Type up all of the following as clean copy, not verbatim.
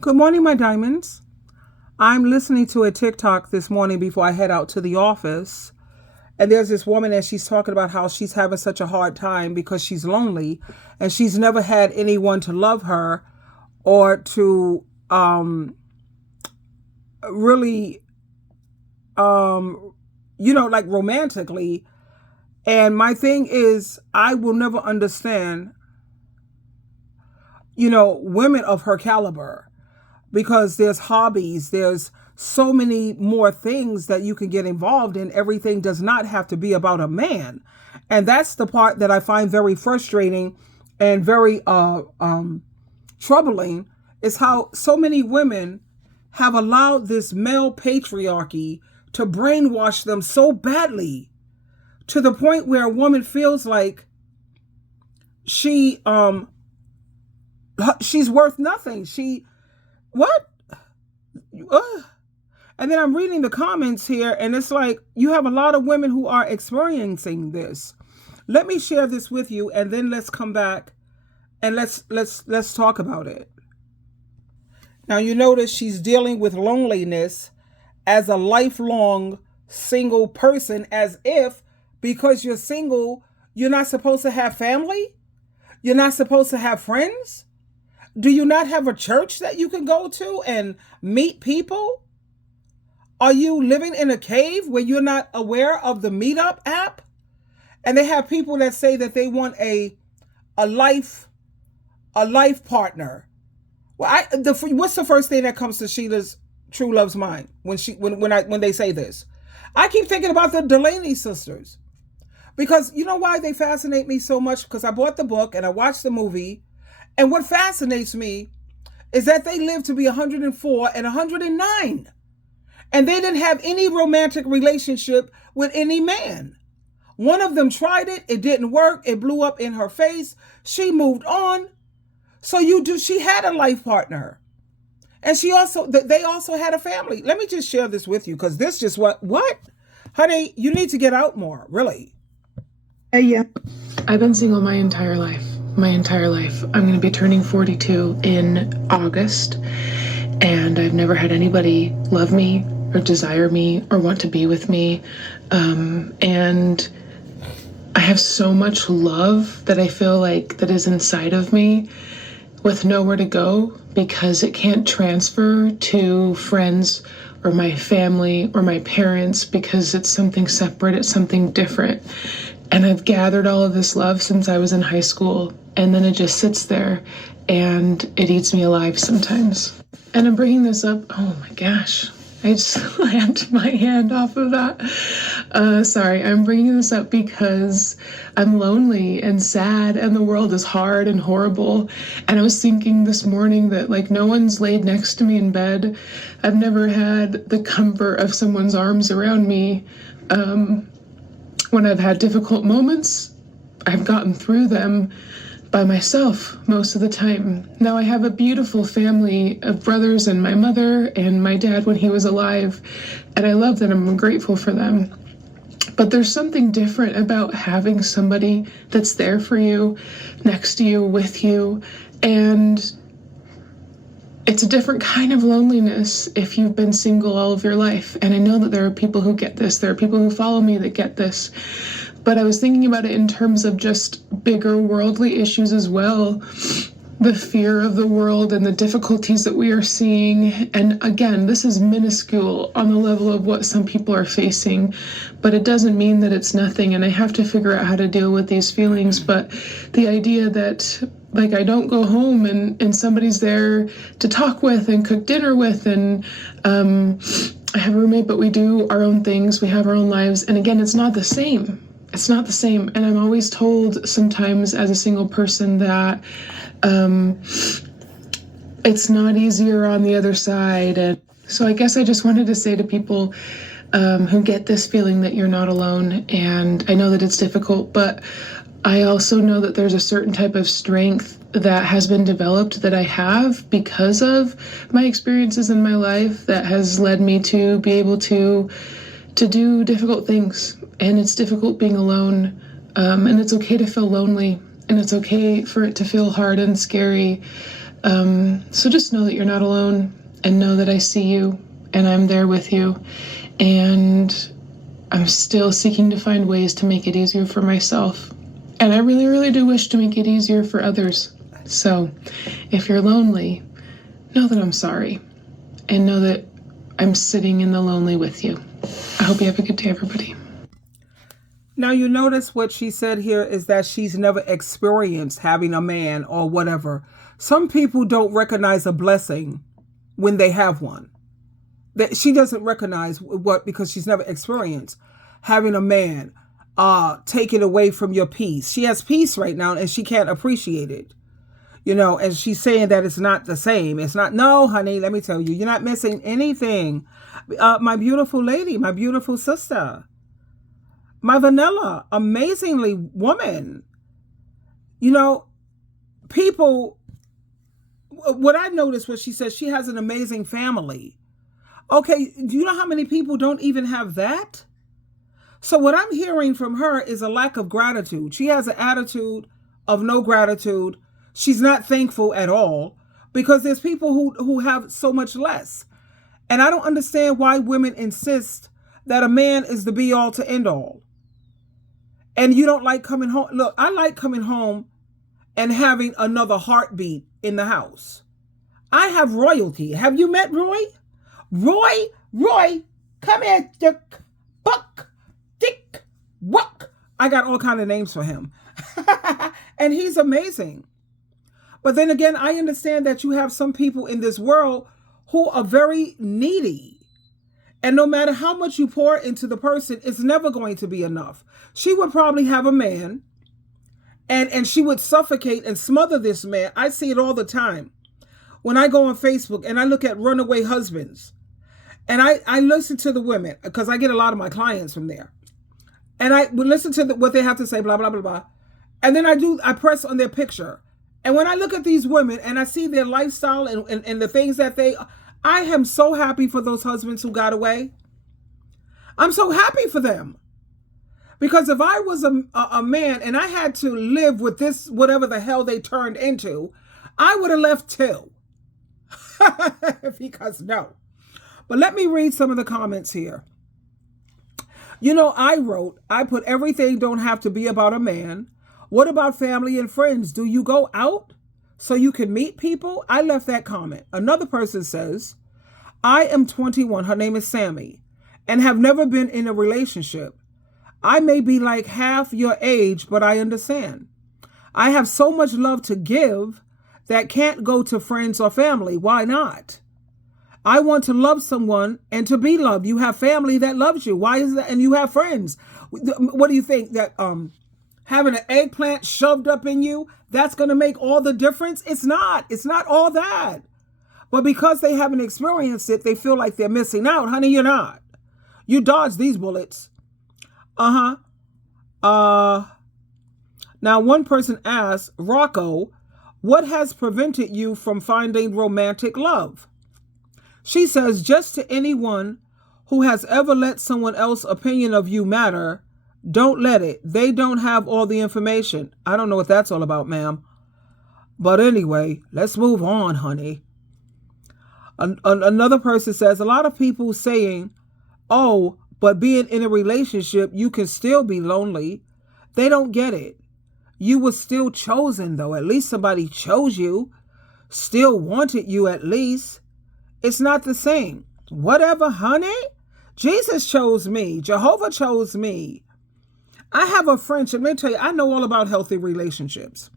Good morning, my diamonds. I'm listening to a TikTok this morning before I head out to the office. And there's this woman and she's talking about how she's having such a hard time because she's lonely and she's never had anyone to love her or to really, like romantically. And my thing is, I will never understand, women of her caliber because there's hobbies, there's so many more things that you can get involved in. Everything does not have to be about a man. And that's the part that I find very frustrating and very troubling is how so many women have allowed this male patriarchy to brainwash them so badly to the point where a woman feels like she's worth nothing. What? And then I'm reading the comments here, and it's like you have a lot of women who are experiencing this. Let me share this with you, and then let's come back and let's talk about it. Now you notice she's dealing with loneliness as a lifelong single person, as if because you're single, you're not supposed to have family? You're not supposed to have friends? Do you not have a church that you can go to and meet people? Are you living in a cave where you're not aware of the Meetup app? And they have people that say that they want a life partner. Well, what's the first thing that comes to Sheila's True Love's mind when they say this? I keep thinking about the Delaney sisters. Because you know why they fascinate me so much? Because I bought the book and I watched the movie. And what fascinates me is that they lived to be 104 and 109. And they didn't have any romantic relationship with any man. One of them tried it. It didn't work. It blew up in her face. She moved on. So she had a life partner. And they also had a family. Let me just share this with you because this just what? Honey, you need to get out more, really. Yeah. I've been single my entire life. I'm going to be turning 42 in August, and I've never had anybody love me or desire me or want to be with me. And I have so much love that I feel like that is inside of me with nowhere to go because it can't transfer to friends or my family or my parents because it's something separate, it's something different. And I've gathered all of this love since I was in high school, and then it just sits there and it eats me alive sometimes. And I'm bringing this up, oh my gosh, I just slammed my hand off of that. Sorry, I'm bringing this up because I'm lonely and sad and the world is hard and horrible. And I was thinking this morning that like no one's laid next to me in bed. I've never had the comfort of someone's arms around me. When I've had difficult moments, I've gotten through them by myself most of the time. Now I have a beautiful family of brothers and my mother and my dad when he was alive, and I love them. I'm grateful for them. But there's something different about having somebody that's there for you, next to you, with you, and it's a different kind of loneliness if you've been single all of your life. And I know that there are people who get this. There are people who follow me that get this. But I was thinking about it in terms of just bigger worldly issues as well. The fear of the world and the difficulties that we are seeing. And again, this is minuscule on the level of what some people are facing, but it doesn't mean that it's nothing. And I have to figure out how to deal with these feelings. But the idea that like I don't go home and somebody's there to talk with and cook dinner with, and I have a roommate, but we do our own things. We have our own lives. And again, it's not the same. It's not the same. And I'm always told sometimes as a single person that it's not easier on the other side. And so I guess I just wanted to say to people who get this feeling that you're not alone, and I know that it's difficult, but I also know that there's a certain type of strength that has been developed that I have because of my experiences in my life that has led me to be able to do difficult things. And it's difficult being alone, and it's okay to feel lonely, and it's okay for it to feel hard and scary. So just know that you're not alone, and know that I see you and I'm there with you. And I'm still seeking to find ways to make it easier for myself. And I really, really do wish to make it easier for others. So if you're lonely, know that I'm sorry, and know that I'm sitting in the lonely with you. I hope you have a good day, everybody. Now, you notice what she said here is that she's never experienced having a man or whatever. Some people don't recognize a blessing when they have one. That she doesn't recognize what, because she's never experienced having a man take it away from your peace. She has peace right now and she can't appreciate it. And she's saying that it's not the same. It's not. No, honey, let me tell you, you're not missing anything. My beautiful lady, my beautiful sister, my vanilla, amazingly woman. People, what I noticed was she said she has an amazing family. Okay, do you know how many people don't even have that? So what I'm hearing from her is a lack of gratitude. She has an attitude of no gratitude. She's not thankful at all, because there's people who have so much less. And I don't understand why women insist that a man is the be all to end all. And you don't like coming home. Look, I like coming home and having another heartbeat in the house. I have royalty. Have you met Roy? Roy, come here, Dick, Buck, Dick, Wuck. I got all kind of names for him. And he's amazing. But then again, I understand that you have some people in this world who are very needy. And no matter how much you pour into the person, it's never going to be enough. She would probably have a man and she would suffocate and smother this man. I see it all the time. When I go on Facebook and I look at runaway husbands, and I listen to the women, because I get a lot of my clients from there. And I would listen to what they have to say, blah, blah, blah, blah. And then I press on their picture. And when I look at these women and I see their lifestyle and the things that I am so happy for those husbands who got away. I'm so happy for them. Because if I was a man and I had to live with this, whatever the hell they turned into, I would have left too. Because no. But let me read some of the comments here. I put everything don't have to be about a man. What about family and friends? Do you go out so you can meet people? I left that comment. Another person says, I am 21. Her name is Sammy, and have never been in a relationship. I may be like half your age, but I understand. I have so much love to give that can't go to friends or family. Why not? I want to love someone and to be loved. You have family that loves you. Why is that? And you have friends. What do you think, that having an eggplant shoved up in you, that's going to make all the difference? It's not. It's not all that. But because they haven't experienced it, they feel like they're missing out. Honey, you're not. You dodge these bullets. Now, one person asked, Rocco, what has prevented you from finding romantic love? She says, just to anyone who has ever let someone else's opinion of you matter, don't let it. They don't have all the information. I don't know what that's all about, ma'am. But anyway, let's move on, honey. Another person says, a lot of people saying, oh, but being in a relationship, you can still be lonely. They don't get it. You were still chosen, though. At least somebody chose you, still wanted you at least. It's not the same. Whatever, honey. Jesus chose me. Jehovah chose me. I have a friendship. Let me tell you, I know all about healthy relationships.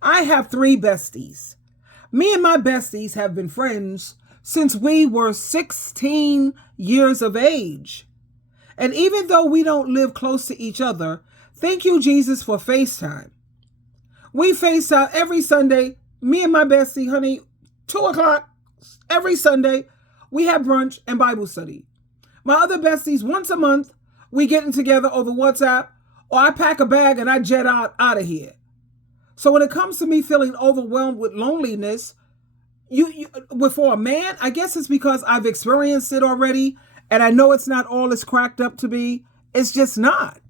I have 3 besties. Me and my besties have been friends since we were 16 years of age. And even though we don't live close to each other, thank you, Jesus, for FaceTime. We FaceTime every Sunday. Me and my bestie, honey, 2 o'clock every Sunday. We have brunch and Bible study. My other besties, once a month, we getting together over WhatsApp, or I pack a bag and I jet out of here. So when it comes to me feeling overwhelmed with loneliness, for a man, I guess it's because I've experienced it already, and I know it's not all it's cracked up to be. It's just not.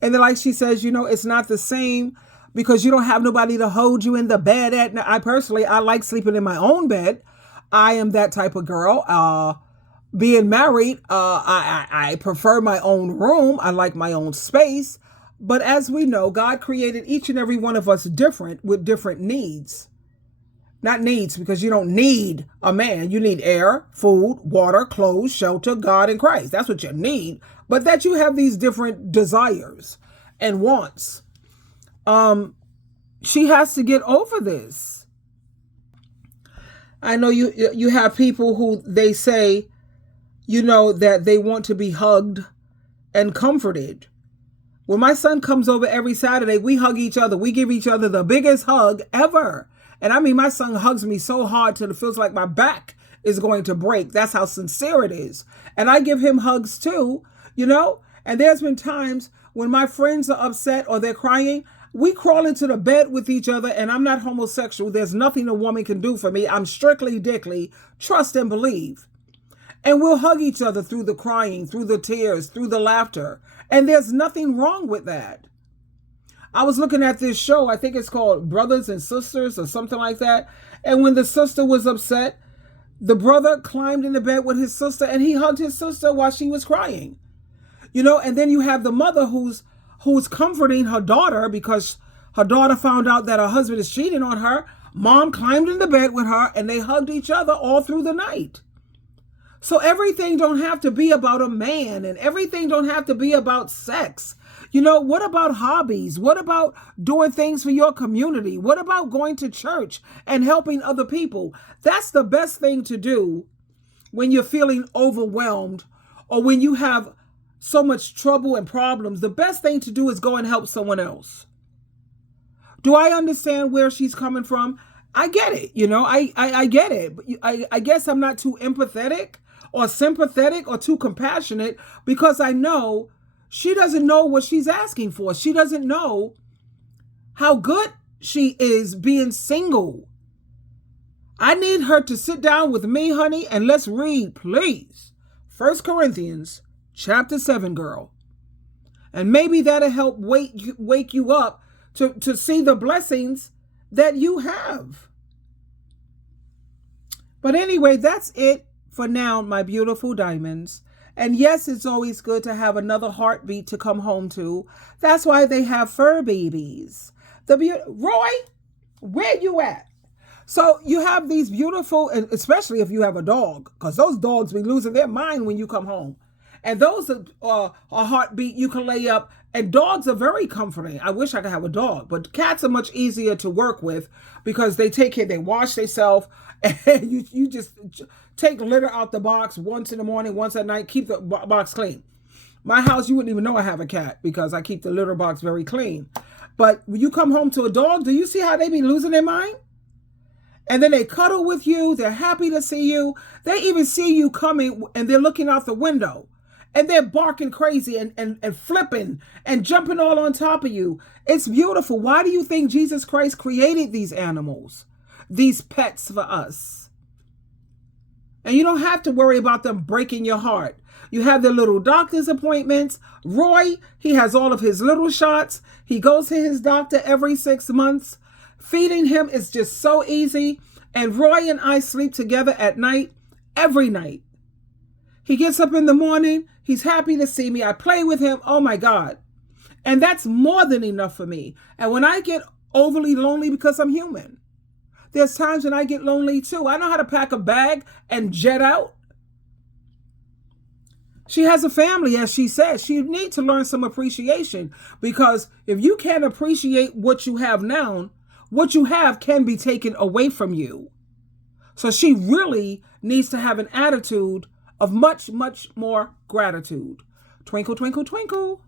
And then, like she says, it's not the same. because you don't have nobody to hold you in the bed at night. I like sleeping in my own bed. I am that type of girl. Being married, I prefer my own room. I like my own space. But as we know, God created each and every one of us different with different needs. Not needs, because you don't need a man. You need air, food, water, clothes, shelter, God, and Christ. That's what you need. But that you have these different desires and wants. She has to get over this. I know you have people who they say, that they want to be hugged and comforted. When my son comes over every Saturday, we hug each other. We give each other the biggest hug ever. And I mean, my son hugs me so hard till it feels like my back is going to break. That's how sincere it is. And I give him hugs too, And there's been times when my friends are upset or they're crying, we crawl into the bed with each other, and I'm not homosexual. There's nothing a woman can do for me. I'm strictly dickly, trust and believe. And we'll hug each other through the crying, through the tears, through the laughter. And there's nothing wrong with that. I was looking at this show, I think it's called Brothers and Sisters or something like that. And when the sister was upset, the brother climbed in the bed with his sister and he hugged his sister while she was crying. And then you have the mother who's comforting her daughter because her daughter found out that her husband is cheating on her. Mom climbed in the bed with her and they hugged each other all through the night. So everything don't have to be about a man, and everything don't have to be about sex. What about hobbies? What about doing things for your community? What about going to church and helping other people? That's the best thing to do when you're feeling overwhelmed or when you have so much trouble and problems. The best thing to do is go and help someone else. Do I understand where she's coming from? I get it. I get it. But I guess I'm not too empathetic or sympathetic or too compassionate because I know she doesn't know what she's asking for. She doesn't know how good she is being single. I need her to sit down with me, honey, and let's read, please. 1 Corinthians chapter 7, girl. And maybe that'll help wake you up to see the blessings that you have. But anyway, that's it for now, my beautiful diamonds. And yes, it's always good to have another heartbeat to come home to. That's why they have fur babies. Roy, where you at? So you have these beautiful, and especially if you have a dog, because those dogs be losing their mind when you come home. And those are a heartbeat you can lay up. And dogs are very comforting. I wish I could have a dog, but cats are much easier to work with because they take care, they wash themselves, and you just take litter out the box once in the morning, once at night, keep the box clean. My house, you wouldn't even know I have a cat because I keep the litter box very clean. But when you come home to a dog, do you see how they be losing their mind? And then they cuddle with you. They're happy to see you. They even see you coming and they're looking out the window. And they're barking crazy and flipping and jumping all on top of you. It's beautiful. Why do you think Jesus Christ created these animals, these pets for us? And you don't have to worry about them breaking your heart. You have their little doctor's appointments. Roy, he has all of his little shots. He goes to his doctor every 6 months. Feeding him is just so easy. And Roy and I sleep together at night, every night. He gets up in the morning. He's happy to see me. I play with him. Oh my God. And that's more than enough for me. And when I get overly lonely, because I'm human, there's times when I get lonely too. I know how to pack a bag and jet out. She has a family, as she says. She needs to learn some appreciation, because if you can't appreciate what you have now, what you have can be taken away from you. So she really needs to have an attitude of much, much more gratitude. Twinkle, twinkle, twinkle.